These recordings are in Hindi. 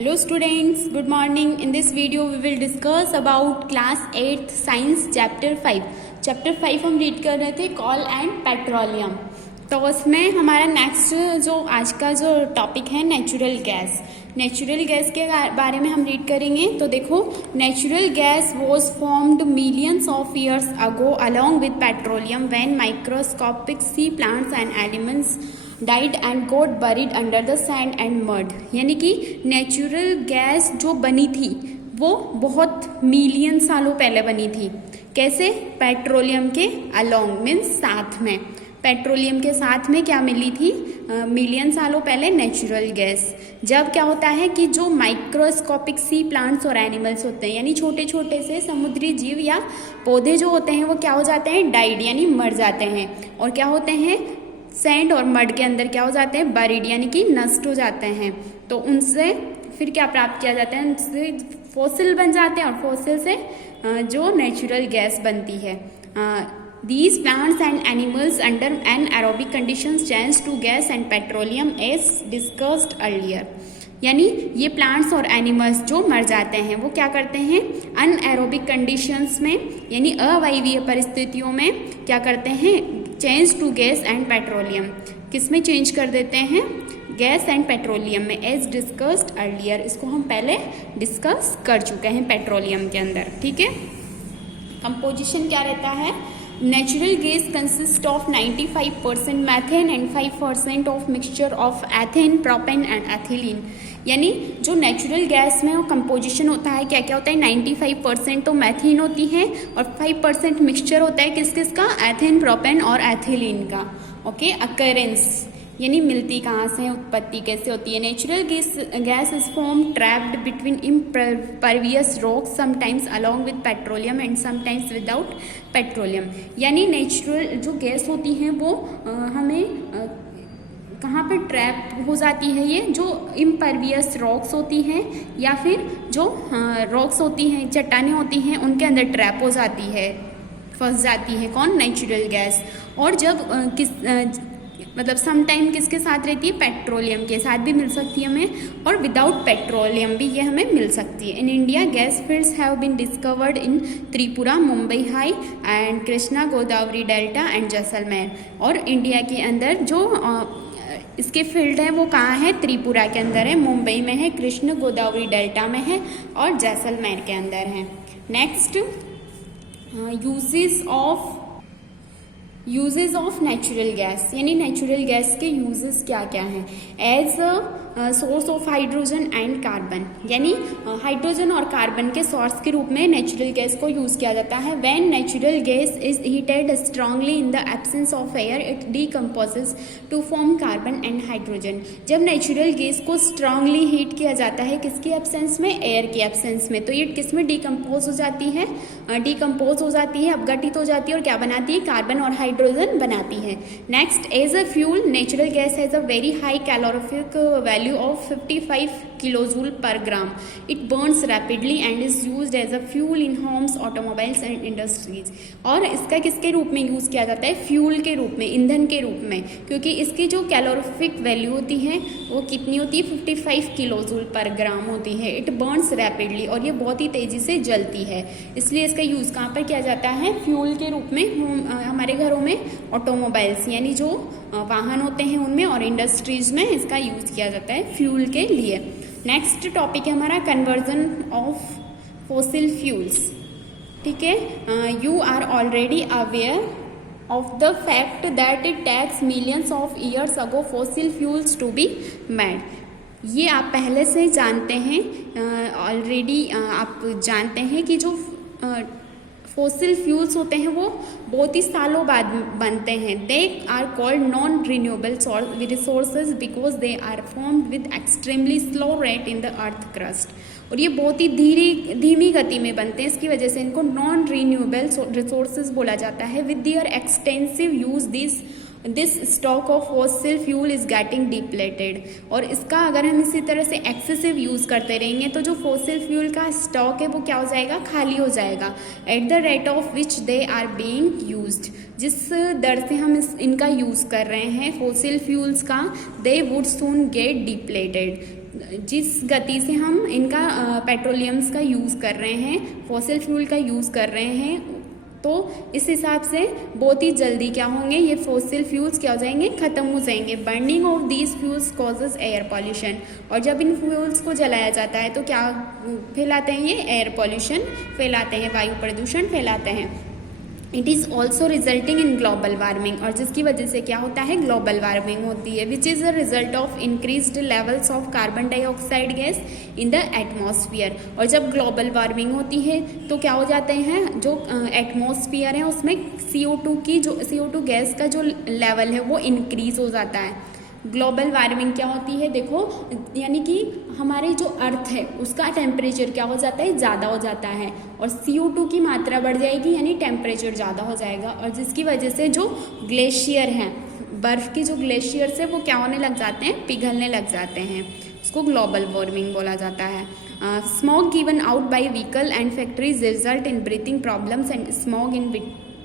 Hello students, good morning. In this video we will discuss about class 8th science chapter 5. Chapter 5 हम रीड कर रहे थे कॉल एंड पेट्रोलियम. तो उसमें हमारा नेक्स्ट जो आज का जो टॉपिक है नेचुरल गैस. नेचुरल गैस के बारे में हम रीड करेंगे. तो देखो, natural gas was formed millions of years ago along with petroleum when microscopic sea plants and elements died and got buried under the sand and mud. यानी कि नेचुरल गैस जो बनी थी वो बहुत मिलियन सालों पहले बनी थी. कैसे? पेट्रोलियम के अलोंग मीन्स साथ में. पेट्रोलियम के साथ में क्या मिली थी मिलियन सालों पहले? Natural gas. जब क्या होता है कि जो माइक्रोस्कोपिक सी प्लांट्स और एनिमल्स होते हैं, यानी छोटे छोटे से समुद्री जीव या पौधे जो होते हैं वो क्या हो जाते हैं? डाइड यानी मर जाते हैं. और क्या होते हैं? सैंड और मड के अंदर क्या हो जाते हैं? बरीड यानी कि नष्ट हो जाते हैं. तो उनसे फिर क्या प्राप्त किया जाता है? उनसे फॉसिल बन जाते हैं और फॉसिल से जो नेचुरल गैस बनती है. These plants and animals under anaerobic conditions change to gas and petroleum as discussed earlier. यानी ये प्लांट्स और एनिमल्स जो मर जाते हैं वो क्या करते हैं? अनएरोबिक कंडीशंस में यानी अवायवीय परिस्थितियों में क्या करते हैं? Change to gas and petroleum. किस में चेंज कर देते हैं? गैस एंड पेट्रोलियम में. एज डिस्कस्ड अर्लियर, इसको हम पहले डिस्कस कर चुके हैं पेट्रोलियम के अंदर. ठीक है. कंपोजिशन क्या रहता है? Natural gas consist of 95% methane and 5% of mixture of ethane, propane and ethylene. यानी जो नेचुरल गैस में वो कंपोजिशन होता है, क्या क्या होता है? 95% तो मैथीन होती है और 5% मिक्सचर होता है किस किस का? एथेन, प्रोपेन और एथिलीन का. ओके. अकरेंस यानी मिलती कहाँ से है, उत्पत्ति कैसे होती है? Natural gas is form trapped between impervious rocks sometimes along with petroleum and sometimes without petroleum. यानी नेचुरल जो गैस होती हैं वो हमें कहाँ पर ट्रैप हो जाती है? ये जो इम्परवियस रॉक्स होती हैं या फिर जो रॉक्स होती हैं, चट्टानें होती हैं, उनके अंदर ट्रैप हो जाती है, फंस जाती है. कौन? Natural gas. और जब मतलब सम टाइम किसके साथ रहती है? पेट्रोलियम के साथ भी मिल सकती है हमें, और विदाउट पेट्रोलियम भी ये हमें मिल सकती है. In India gas fields have been discovered in Tripura, Mumbai high and Krishna Godavari delta and Jaisalmer. और इंडिया के अंदर जो इसके फील्ड है वो कहाँ है? त्रिपुरा के अंदर है, मुंबई में है, कृष्ण गोदावरी डेल्टा में है और जैसलमेर के अंदर है. Next, uses of natural gas. यानी नेचुरल गैस के यूजेस क्या क्या हैं? As source of hydrogen and carbon. यानी हाइड्रोजन और कार्बन के सोर्स के रूप में नेचुरल गैस को यूज किया जाता है. When natural gas is heated strongly in the absence of air it decomposes to form carbon and hydrogen. जब नेचुरल गैस को स्ट्रांगली हीट किया जाता है, किसकी एब्सेंस में? एयर की एब्सेंस में. तो ये किस में डिकम्पोज हो जाती है? डिकम्पोज हो जाती है, अपघटित हो जाती है और क्या बनाती है? कार्बन और हाइड्रोजन बनाती है. Next, as a fuel natural gas has a very high calorific value of 55 kilojoule per gram. It burns rapidly and is used as a fuel in homes, automobiles and industries. और इसका किसके रूप में यूज किया जाता है? फ्यूल के रूप में, ईंधन के रूप में, क्योंकि इसकी जो कैलोरीफिक वैल्यू होती है वो कितनी होती है? 55 किलोजूल पर ग्राम होती है. इट बर्न्स रैपिडली, और ये बहुत ही तेजी से जलती है, इसलिए इसका यूज कहाँ पर किया जाता है? फ्यूल के रूप में. हमारे घरों में ऑटोमोबाइल्स यानी जो वाहन होते हैं उनमें और इंडस्ट्रीज में इसका यूज किया जाता है फ्यूल के लिए. नेक्स्ट टॉपिक है हमारा कन्वर्जन ऑफ फॉसिल फ्यूल्स. ठीक है. You are already aware of the fact that it takes millions of years ago fossil fuels to be made. ये आप पहले से जानते हैं, ऑलरेडी आप जानते हैं कि जो फॉसिल फ्यूल्स होते हैं वो बहुत ही सालों बाद बनते हैं. They are called non renewable resources because they are formed with extremely slow rate in the earth crust. और ये बहुत ही धीमी गति में बनते हैं, इसकी वजह से इनको नॉन रिन्यूएबल रिसोर्सेज बोला जाता है. With their extensive use this stock of fossil fuel is getting depleted. और इसका अगर हम इसी तरह से एक्सेसिव यूज करते रहेंगे तो जो फॉसिल फ्यूल का स्टॉक है वो क्या हो जाएगा? खाली हो जाएगा. At the rate of which they are being used, जिस दर से हम इनका यूज कर रहे हैं फॉसिल फ्यूल्स का, they would soon gate depleted. जिस गति से हम इनका पेट्रोलियम्स का यूज़ कर रहे हैं, फॉसिल फ्यूल का यूज़ कर रहे हैं, तो इस हिसाब से बहुत ही जल्दी क्या होंगे, ये फॉसिल फ्यूल्स क्या हो जाएंगे, ख़त्म हो जाएंगे। Burning of these fuels causes air pollution, और जब इन फ्यूल्स को जलाया जाता है तो क्या फैलाते हैं, ये एयर पॉल्यूशन फैलाते हैं, वायु प्रदूषण फैलाते हैं। It is also resulting in global warming, और जिसकी वजह से क्या होता है, ग्लोबल वार्मिंग होती है, which is a result of increased levels of carbon dioxide gas in the atmosphere. और जब ग्लोबल वार्मिंग होती है तो क्या हो जाते हैं, जो एटमॉस्फेयर है उसमें CO2 गैस का जो लेवल है वो इंक्रीज हो जाता है। ग्लोबल वार्मिंग क्या होती है, देखो, यानी कि हमारे जो अर्थ है उसका टेम्परेचर क्या हो जाता है, ज़्यादा हो जाता है, और CO2 की मात्रा बढ़ जाएगी, यानी टेम्परेचर ज़्यादा हो जाएगा, और जिसकी वजह से जो ग्लेशियर हैं, बर्फ़ की जो ग्लेशियर्स है वो क्या होने लग जाते हैं, पिघलने लग जाते हैं। उसको ग्लोबल वार्मिंग बोला जाता है। Smoke given out by vehicle and factories result in breathing problems and smoke in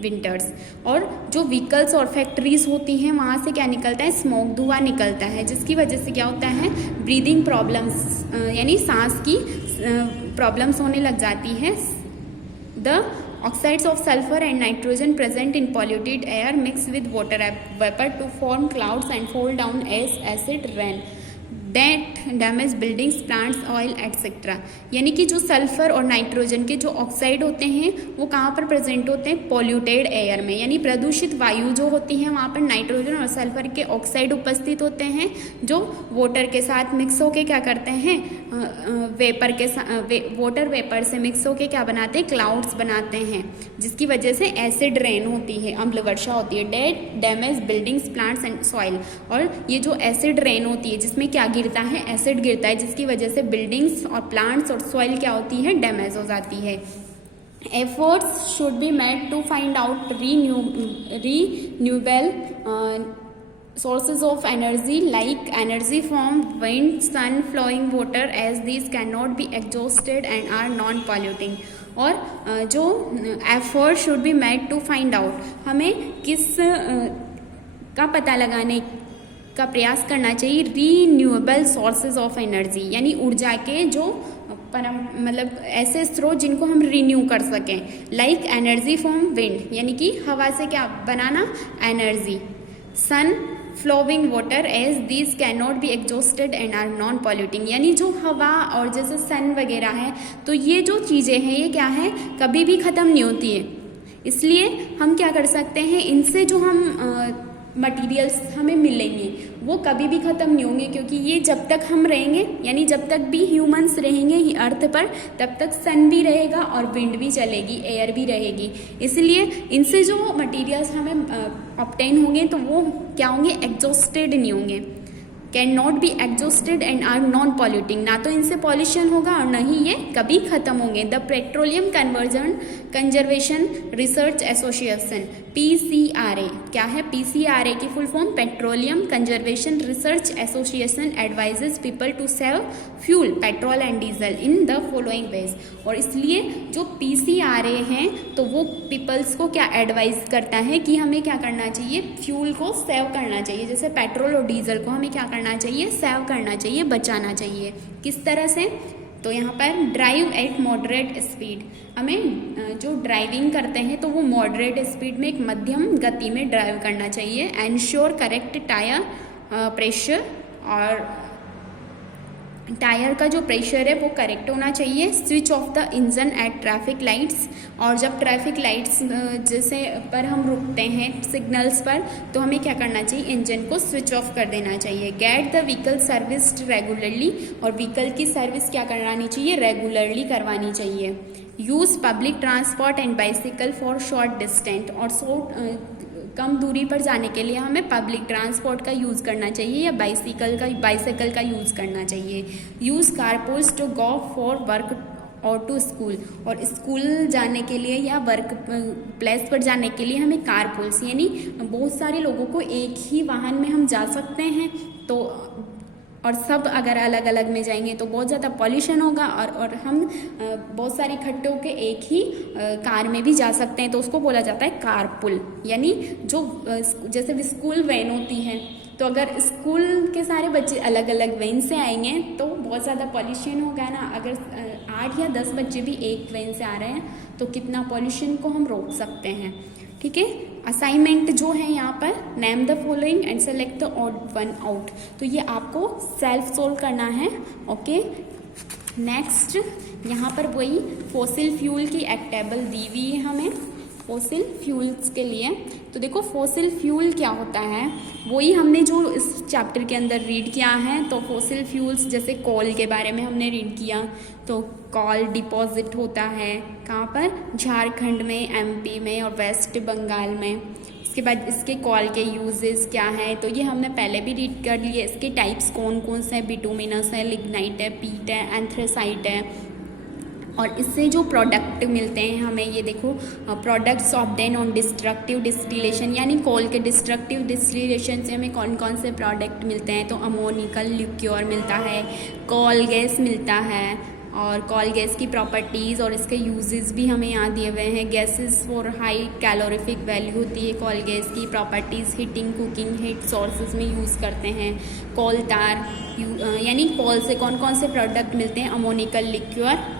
winters. और जो व्हीकल्स और फैक्ट्रीज होती हैं वहाँ से क्या निकलता है, स्मोक, धुआं निकलता है, जिसकी वजह से क्या होता है, ब्रीदिंग प्रॉब्लम्स यानी सांस की प्रॉब्लम्स होने लग जाती है। The oxides of sulphur and nitrogen present in polluted air mix with water vapour to form clouds and fall down as acid rain that damage buildings, plants, oil etcetera. यानी कि जो सल्फर और नाइट्रोजन के जो ऑक्साइड होते हैं वो कहाँ पर प्रेजेंट होते हैं, पॉल्यूटेड एयर में, यानी प्रदूषित वायु जो होती है वहाँ पर नाइट्रोजन और सल्फर के ऑक्साइड उपस्थित होते हैं, जो वाटर के साथ मिक्स होके क्या करते हैं, वेपर के वाटर वेपर से मिक्स होके क्या बनाते हैं, क्लाउड्स बनाते हैं, जिसकी वजह से एसिड रेन होती है, अम्ल वर्षा होती है, that damage buildings, plants and soil. और ये जो एसिड रेन होती है जिसमें क्या गिरता है, एसिड गिरता है, जिसकी वजह से बिल्डिंग्स और प्लांट्स और सॉइल क्या होती है, डैमेज हो जाती है। Efforts should be made to find out renewable sources of energy like energy from wind, sun, flowing water, as these cannot be exhausted and are non-polluting। और जो effort should be made to find out, हमें किस का पता लगाने का प्रयास करना चाहिए, रीन्यूएबल सोर्सेज ऑफ एनर्जी, यानी ऊर्जा के जो मतलब ऐसे स्रोत जिनको हम रिन्यू कर सकें, लाइक एनर्जी फ्रॉम विंड, यानी कि हवा से क्या बनाना, energy, sun, flowing water, as these can not be exhausted and are non polluting, यानी जो हवा और जैसे सन वगैरह है, तो ये जो चीज़ें हैं ये क्या है, कभी भी ख़त्म नहीं होती है। इसलिए हम क्या कर सकते हैं, इनसे जो हम मटेरियल्स हमें मिलेंगे वो कभी भी ख़त्म नहीं होंगे, क्योंकि ये जब तक हम रहेंगे, यानी जब तक भी ह्यूमंस रहेंगे अर्थ पर, तब तक सन भी रहेगा और विंड भी चलेगी, एयर भी रहेगी। इसलिए इनसे जो मटेरियल्स हमें ऑब्टेन होंगे तो वो क्या होंगे, एग्जॉस्टेड नहीं होंगे, can not be exhausted and are non polluting, ना तो इनसे पॉल्यूशन होगा और न ही ये कभी ख़त्म होंगे। The petroleum conservation research association, PCRA, क्या है PCRA की full form, petroleum conservation research association advises people to save fuel, petrol and diesel in the following ways. और इसलिए जो PCRA हैं तो वो पीपल्स को क्या एडवाइज करता है कि हमें क्या करना चाहिए, फ्यूल को सेव करना चाहिए, जैसे पेट्रोल और डीजल को हमें क्या करना चाहिए, सेव करना चाहिए, बचाना चाहिए। किस तरह से, तो यहाँ पर ड्राइव एट मॉडरेट स्पीड, हमें जो ड्राइविंग करते हैं तो वो मॉडरेट स्पीड में, एक मध्यम गति में ड्राइव करना चाहिए। एंश्योर करेक्ट टायर प्रेशर, और टायर का जो प्रेशर है वो करेक्ट होना चाहिए। Switch off the engine at traffic lights, और जब ट्रैफिक लाइट्स जैसे पर हम रुकते हैं सिग्नल्स पर, तो हमें क्या करना चाहिए, इंजन को स्विच ऑफ कर देना चाहिए। Get the vehicle serviced regularly, और व्हीकल की सर्विस क्या करवानी चाहिए, रेगुलरली करवानी चाहिए। Use public transport and bicycle for short distance, और कम दूरी पर जाने के लिए हमें पब्लिक ट्रांसपोर्ट का यूज़ करना चाहिए या बाइसिकल का यूज़ करना चाहिए। Use carpools to go for work और टू स्कूल, और स्कूल जाने के लिए या वर्क प्लेस पर जाने के लिए हमें कारपूल्स, यानी बहुत सारे लोगों को एक ही वाहन में हम जा सकते हैं, तो और सब अगर अलग अलग में जाएंगे तो बहुत ज़्यादा पॉल्यूशन होगा, और हम बहुत सारे इकट्ठे होकर एक ही कार में भी जा सकते हैं, तो उसको बोला जाता है कारपूल। यानी जो जैसे स्कूल वैन होती है तो अगर स्कूल के सारे बच्चे अलग अलग वेन से आएंगे तो बहुत ज़्यादा पॉल्यूशन होगा ना। अगर 8 या 10 बच्चे भी एक वेन से आ रहे हैं तो कितना पॉल्यूशन को हम रोक सकते हैं। ठीक है, असाइनमेंट जो है यहाँ पर, name the following and select the odd one out, तो ये आपको सेल्फ सोल्व करना है। ओके, नेक्स्ट यहाँ पर वही फॉसिल फ्यूल की एक टेबल दी हुई है हमें फॉसिल फ्यूल्स के लिए। तो देखो फॉसिल फ्यूल क्या होता है, वही हमने जो इस चैप्टर के अंदर रीड किया है। तो फॉसिल फ्यूल्स जैसे कोल के बारे में हमने रीड किया, तो कोल डिपॉजिट होता है कहाँ पर, झारखंड में, एमपी में और वेस्ट बंगाल में। इसके बाद इसके कोल के यूजेस क्या है, तो ये हमने पहले भी रीड कर लिए। इसके टाइप्स कौन कौन से हैं, बिटुमिनस है, लिग्नाइट है, पीट है, एंथ्रेसाइट है। और इससे जो प्रोडक्ट मिलते हैं हमें, ये देखो products obtain on destructive distillation, यानी कोल के डिस्ट्रक्टिव डिस्टिलेशन से हमें कौन कौन से प्रोडक्ट मिलते हैं। तो अमोनिकल लिक्योर मिलता है, कोल गैस मिलता है, और कोल गैस की प्रॉपर्टीज़ और इसके यूजेस भी हमें यहाँ दिए हुए हैं। Gases for high calorific value होती है कोल गैस की properties, heating, cooking, heat sources में यूज़ करते हैं। कोल तार, यानी कोल से कौन कौन से प्रोडक्ट मिलते हैं, अमोनिकल लिक्योर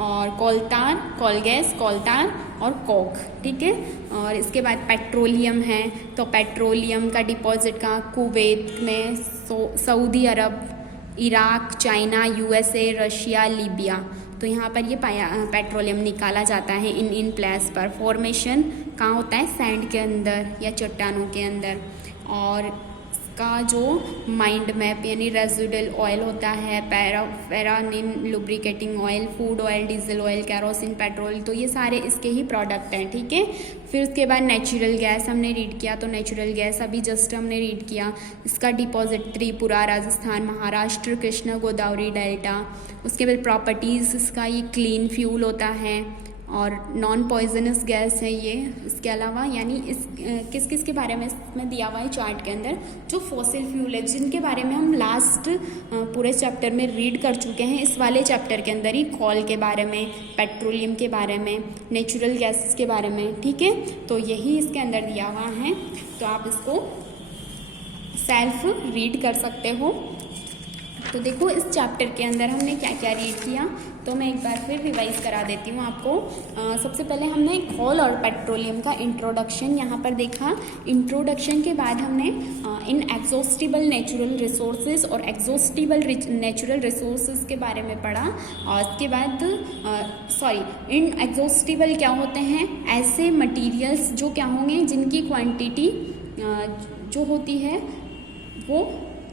और कोल तार, कोल गैस, कोल तार और कोक। ठीक है, और इसके बाद पेट्रोलियम है, तो पेट्रोलियम का डिपॉजिट कहाँ, कुवैत में, Saudi Arabia, Iraq, China, USA, Russia, Libya. तो यहाँ पर ये पेट्रोलियम निकाला जाता है इन प्लेस पर। फॉर्मेशन कहाँ होता है, सैंड के अंदर या चट्टानों के अंदर। और का जो माइंड मैप यानी रेजिडुअल ऑयल होता है, paraffin lubricating oil, food oil, diesel oil, kerosene, petrol, तो ये सारे इसके ही प्रोडक्ट हैं। ठीक है, फिर उसके बाद नेचुरल गैस हमने रीड किया, तो नेचुरल गैस अभी जस्ट हमने रीड किया। इसका डिपॉजिट त्रिपुरा, राजस्थान, महाराष्ट्र, कृष्णा गोदावरी डेल्टा। उसके बाद प्रॉपर्टीज़, इसका ये क्लीन फ्यूल होता है और नॉन पॉइजनस गैस है ये। इसके अलावा यानी इस किस किस के बारे में इसमें दिया हुआ है चार्ट के अंदर, जो फॉसिल फ्यूल है जिनके बारे में हम लास्ट पूरे चैप्टर में रीड कर चुके हैं। इस वाले चैप्टर के अंदर ही कोल के बारे में, पेट्रोलियम के बारे में, नेचुरल गैसेस के बारे में। ठीक है, तो यही इसके अंदर दिया हुआ है, तो आप इसको सेल्फ रीड कर सकते हो। तो देखो इस चैप्टर के अंदर हमने क्या क्या रीड किया, तो मैं एक बार फिर रिवाइज करा देती हूँ आपको। सबसे पहले हमने कोल और पेट्रोलियम का इंट्रोडक्शन यहाँ पर देखा। इंट्रोडक्शन के बाद हमने इन एग्जॉस्टिबल नेचुरल रिसोर्सेज और एग्जॉस्टिबल नेचुरल रिसोर्सेज के बारे में पढ़ा। और इसके बाद इन एग्जॉस्टिबल क्या होते हैं, ऐसे मटीरियल्स जो क्या होंगे जिनकी क्वांटिटी जो होती है वो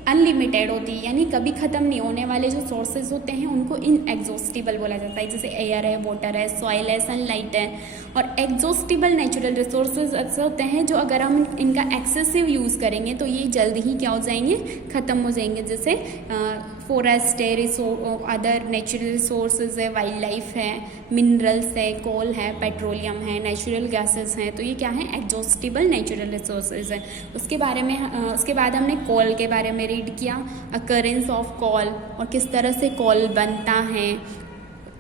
अनलिमिटेड होती है, यानी कभी ख़त्म नहीं होने वाले जो सोर्सेज होते हैं उनको इनएग्जॉस्टिबल बोला जाता है। जैसे एयर है, वाटर है, सॉइल है, सनलाइट है। और एग्जॉस्टिबल नेचुरल रिसोर्सेज ऐसे होते हैं जो अगर हम इनका एक्सेसिव यूज़ करेंगे तो ये जल्द ही क्या हो जाएंगे, ख़त्म हो जाएंगे। जैसे फॉरेस्ट है, अदर नेचुरल रिसोर्सेज है, वाइल्ड लाइफ है, मिनरल्स है, कोल है, पेट्रोलियम है, नेचुरल गैसेस हैं। तो ये क्या है, एग्जॉस्टिबल नेचुरल रिसोर्सेज है। उसके बाद हमने कोल के बारे में रीड किया, अकरेंस ऑफ कोल और किस तरह से कोल बनता है।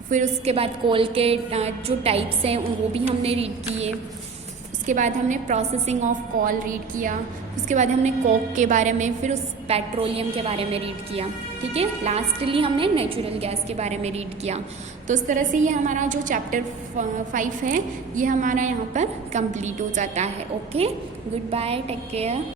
फिर उसके बाद कोल के जो टाइप्स हैं वो भी हमने रीड किए। उसके बाद हमने प्रोसेसिंग ऑफ कोल रीड किया। उसके बाद हमने कोक के बारे में, फिर उस पेट्रोलियम के बारे में रीड किया। ठीक है, लास्टली हमने नेचुरल गैस के बारे में रीड किया। तो इस तरह से ये हमारा जो चैप्टर 5 है ये हमारा यहाँ पर कंप्लीट हो जाता है। Okay, goodbye, take care.